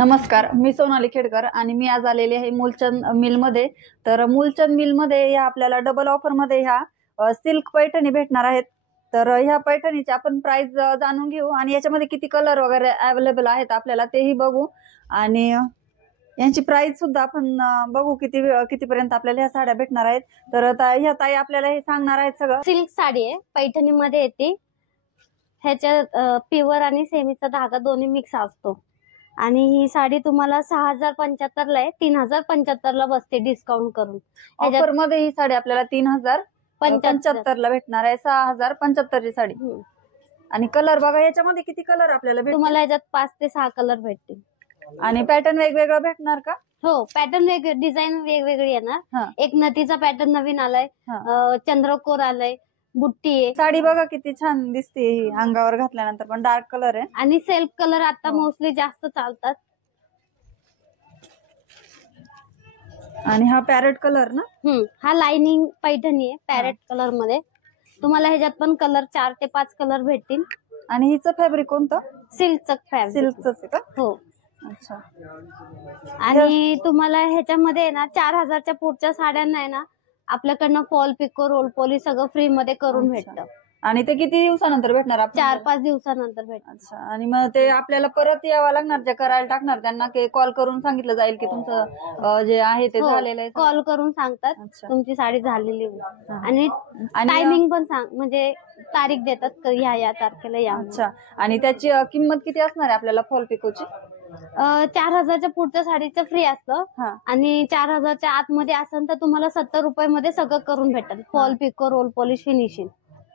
नमस्कार, मी सोनाली खेडकर आणि मी आज आलेले आहे मूलचंद मिल मध्ये। तर मूलचंद मिल मध्ये या आपल्याला डबल ऑफर मध्ये ह्या सिल्क पैठणी भेटणार आहेत। तर ह्या पैठणीची आपण प्राइस जाणून घेऊ आणि याच्यामध्ये किती कलर वगैरे अवेलेबल आहेत आपल्याला तेही बघू आणि यांची प्राइस सुद्धा आपण बघू कितीपर्यंत आपल्याला ह्या साड्या भेटणार आहेत। तर ह्या ताई आपल्याला हे सांगणार आहेत सगळं। सिल्क साडी आहे, पैठणी मध्ये येते। ह्याच्यात प्युअर आणि सेमीचा धागा दोन्ही मिक्स असतो आणि ही साडी तुम्हाला 6075 ला आहे, 3075 ला बसते डिस्काउंट करून। ऑफर मध्ये ही साडी आपल्याला 3075 ला भेटणार आहे, 6075 ची साडी। आणि कलर बघा, याच्यामध्ये किती कलर आपल्याला भेटतील? तुम्हाला याच्यात 5 ते 6 कलर भेटतील आणि पॅटर्न वेगवेगळं भेटणार का? हो, पॅटर्न डिझाईन वेगवेगळी येणार। एक नथीचा पॅटर्न नवीन आलाय, चंद्रकोर आलाय, बुट्टी आहे। साडी बघा किती छान दिसते, ही अंगावर घातल्यानंतर पण डार्क कलर आहे आणि सेल्फ कलर आता मोस्टली जास्त चालतात। आणि हा पॅरेट कलर ना? हा लाइनिंग पैठणी आहे पॅरेट कलर मध्ये। तुम्हाला ह्याच्यात पण कलर 4 ते 5 कलर भेटतील। आणि हिचं फॅब्रिक कोणतं? सिल्कचं फॅब्रिक। सिल्कच आहे का? हो। अच्छा। आणि तुम्हाला ह्याच्यामध्ये ना 4000च्या पुढच्या साड्यांना आहे ना आपल्याकडनं फॉल पिको रोल पॉली सगळं फ्री मध्ये करून भेटतं। आणि ते किती दिवसानंतर भेटणार आपल्याला? 4-5 दिवसानंतर भेटणार। अच्छा। आणि मग ते आपल्याला परत यावं लागणार, जे करायला टाकणार त्यांना कॉल करून सांगितलं जाईल की तुमचं जे आहे ते झालेलं आहे? कॉल करून सांगतात तुमची साडी झालेली आहे आणि टायमिंग पण म्हणजे तारीख देतात, या तारखेला या। अच्छा। आणि त्याची किंमत किती असणार आहे आपल्याला फॉल पिकोची? 4000च्या पुढच्या साडीचं फ्री असतं आणि 4000च्या आतमध्ये असेल तर तुम्हाला 70 रुपये मध्ये सगळं करून भेटेल, fall pico roll polish finishing.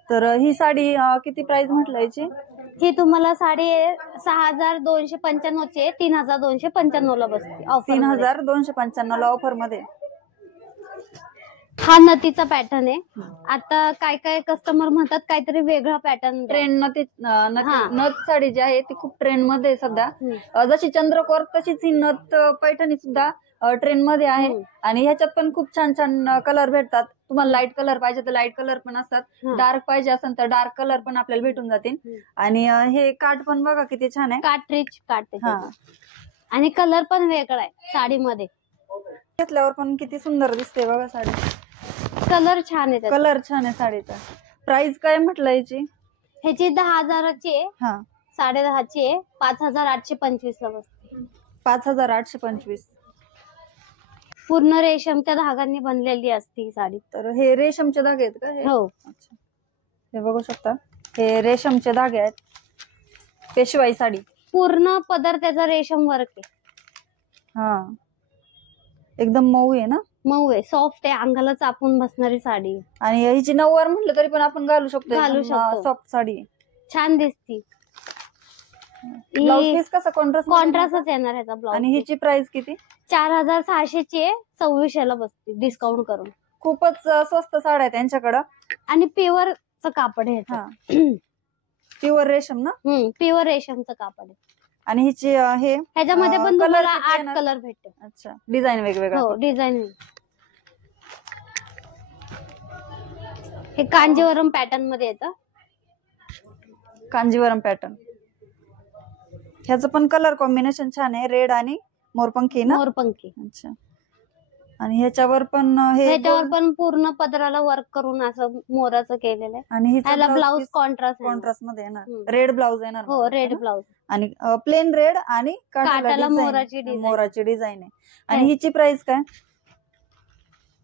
तर ही साडी किती प्राइस म्हटलं याची? ही तुम्हाला साडी 6295 ची 3295 ला बसते। 3295 ला ऑफर मध्ये। हा नथीचा पॅटर्न आहे। आता काय काय कस्टमर म्हणतात काहीतरी वेगळा पॅटर्न ट्रेंड नथ साडी जी आहे ती खूप ट्रेंड मध्ये सध्या, जशी चंद्रकोर तशीच ही नथ पैठणी सुद्धा ट्रेंड मध्ये आहे। आणि ह्याच्यात पण खूप छान छान कलर भेटतात। तुम्हाला लाईट कलर पाहिजे तर लाईट कलर पण असतात, डार्क पाहिजे असेल तर डार्क कलर पण आपल्याला भेटून जातील। आणि हे काठ पण बघा किती छान आहे, काठ रिच काठ आहे आणि कलर पण वेगळा आहे साडीमध्ये। घेतल्यावर पण किती सुंदर दिसते बघा साडी, कलर छान आहे, कलर छान आहे साडीचा। प्राइस काय म्हटलं याची? ह्याची 10,000ची आहे, 10.5ची आहे, 5825 ला बसते। 5825। पूर्ण रेशमच्या धागांनी बनलेली असते ही साडी। तर हे रेशमचे धागे आहेत का? हो। अच्छा, हे बघू शकता, हे रेशमचे धागे आहेत। पेशवाई साडी, पूर्ण पदर त्याचा रेशम वर्क आहे। एकदम मऊ आहे ना? मऊ आहे, सॉफ्ट आहे, अंगाला चापून बसणारी साडी। आणि हिची नऊवार म्हटलं तरी पण आपण घालू शकतो, सॉफ्ट साडी छान दिसती। ब्लाउज पीस कसा कॉन्ट्रास्टच येणार ह्याचा ब्लाउज। आणि हिची प्राइस किती? 4600ची आहे, 2600 ला बसते डिस्काउंट करून। खूपच स्वस्त साड्या आहेत त्यांच्याकडं। आणि प्युअरचं कापड आहे, प्युअर रेशम ना? प्युअर रेशमचं कापड आहे। आणि हिची ह्याच्यामध्ये पण तुम्हाला 8 कलर भेटते। अच्छा, डिझाईन वेगवेगळा? हो, डिझाईन। हे कांजीवरम पॅटर्न मध्ये येतं, कांजीवरम पॅटर्न। ह्याचं पण कलर कॉम्बिनेशन छान आहे, रेड आणि मोरपंखी ना? मोरपंखी। अच्छा। आणि ह्याच्यावर पण पूर्ण पदराला वर्क करून असं मोराचं केलेलं आहे। आणि ह्याला ब्लाउज कॉन्ट्रास्ट मध्ये येणार, रेड ब्लाउज येणार। हो, रेड ब्लाउज आणि प्लेन रेड आणि काठाला मोराची डिझाईन आहे। आणि हिची प्राइस काय?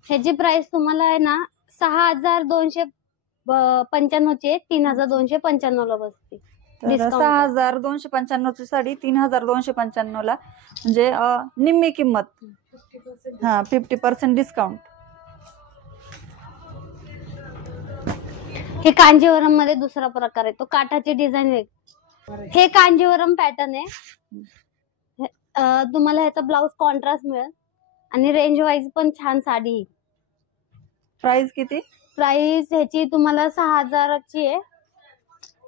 ह्याची प्राइस तुम्हाला आहे ना 6295 ची 3295 ला बसते। 6295 ची साडी 3295 ला, म्हणजे निम्मी किंमत। 50% डिस्काउंट। हे कांजीवरम मध्ये दुसरा प्रकार आहे, तो काठाची डिझाईन वेगळी। हे कांजीवरम पॅटर्न आहे, तुम्हाला ह्याचा ब्लाउज कॉन्ट्रास्ट मिळेल आणि रेंज वाईज पण छान साडी। प्राइस किती? प्राइस ह्याची तुम्हाला 6000ची आहे,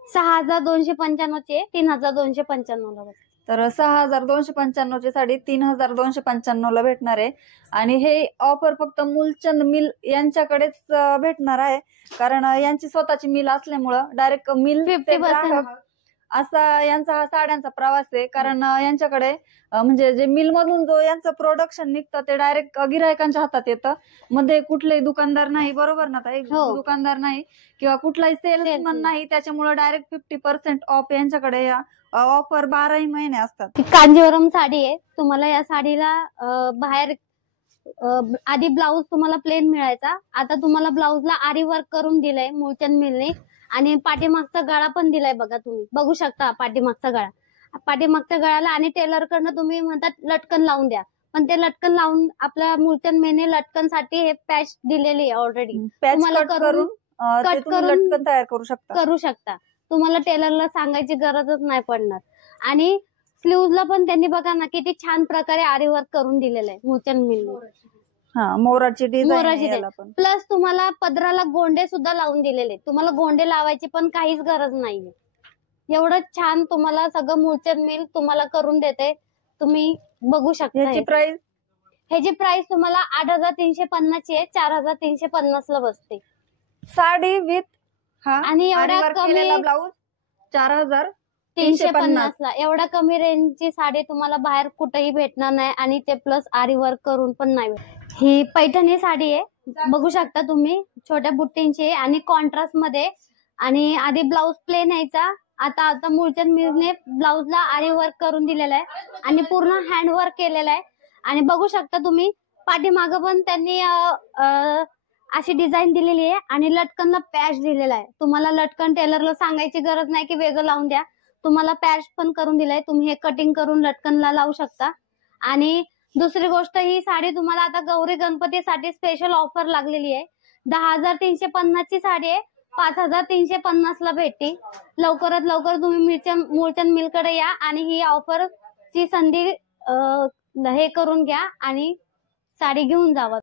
6295 ची आहे, 3295 ला बसते। तर 6295 ची साडी 3295 ला भेटणार आहे। आणि हे ऑफर फक्त मूलचंद मिल यांच्याकडेच भेटणार आहे, कारण यांची स्वतःची मिल असल्यामुळं डायरेक्ट मिल असा यांचा हा साड्यांचा प्रवास आहे. कारण यांच्याकडे म्हणजे जे मिल मधून जो यांचं प्रोडक्शन निघतं ते डायरेक्ट गिरायकांच्या हातात येतं. मध्ये कुठलेही दुकानदार नाही, बरोबर ना ताई? हो. दुकानदार नाही किंवा कुठलाही सेल्समन Salesman. नाही, त्याच्यामुळे डायरेक्ट 50% ऑफ यांच्याकडे या ऑफर 12ही महिने असतात. ही कांजीवरम साडी आहे. तुम्हाला या साडीला बाहेर आधी ब्लाऊज तुम्हाला प्लेन मिळायचा, आता तुम्हाला ब्लाऊजला आरी वर्क करून दिलंय मूलचंद मिलने आणि पाठीमागचा गळा पण दिलाय. बघा, तुम्ही बघू शकता पाठीमागचा गळा. पाठीमागच्या गळ्याला आणि टेलर कडनं तुम्ही म्हणतात लटकन लावून द्या, पण ते लटकन लावून आपल्या मूलचंद मिलने लटकनसाठी हे पॅच दिलेली आहे ऑलरेडी. पॅच तुम्हाला कट करून ते कट तुम्ही करून लटकन तयार करू शकता. तुम्हाला टेलरला सांगायची गरजच नाही पडणार. आणि स्लीव्हजला पण त्यांनी बघा ना किती छान प्रकारे आरी वर्क करून दिलेलं आहे मूलचंद मिलने. हा, मोराची मोराची डिझाईन design. प्लस तुम्हाला पदराला गोंडे सुद्धा लावून दिलेले. तुम्हाला गोंडे लावायची पण काहीच गरज नाहीये. एवढं छान तुम्हाला सगळं मूलचंद मिल तुम्हाला करून देते. तुम्ही बघू शकता. ह्याची प्राइस ह्याची प्राइस तुम्हाला 8,350 ची आहे. 4,350 ला बसते साडी विथ हा आणि एवढ्या कमी ब्लाऊज 4,350 350 ला. एवढ्या कमी रेंजची साडी तुम्हाला बाहेर कुठेही भेटणार नाही आणि ते प्लस आरी वर्क करून पण नाही. ही पैठणी साडी आहे, बघू शकता तुम्ही, छोट्या बुट्टींची आणि कॉन्ट्रास्ट मध्ये. आणि आधी ब्लाऊज प्लेन यायचा, आता मूलचंद मिलने ब्लाऊजला आरी वर्क करून दिलेला आहे आणि पूर्ण हँड वर्क केलेला आहे. आणि बघू शकता तुम्ही पाठीमागं पण त्यांनी अशी डिझाईन दिलेली आहे आणि लटकनला पॅच दिलेला आहे. तुम्हाला लटकन टेलरला सांगायची गरज नाही की वेगळं लावून द्या, तुम्हाला पॅच पण करून दिलाय. तुम्ही हे कटिंग करून लटकनला लावू शकता. आणि दुसरी गोष्ट, ही साडी तुम्हाला आता गौरी गणपतीसाठी स्पेशल ऑफर लागलेली आहे. 10,350 ची साडी आहे, 5,350 ला भेटते. लवकरात लवकर तुम्ही मूलचंद मिलकडे या आणि ही ऑफर ची संधी हे करून घ्या आणि साडी घेऊन जावा.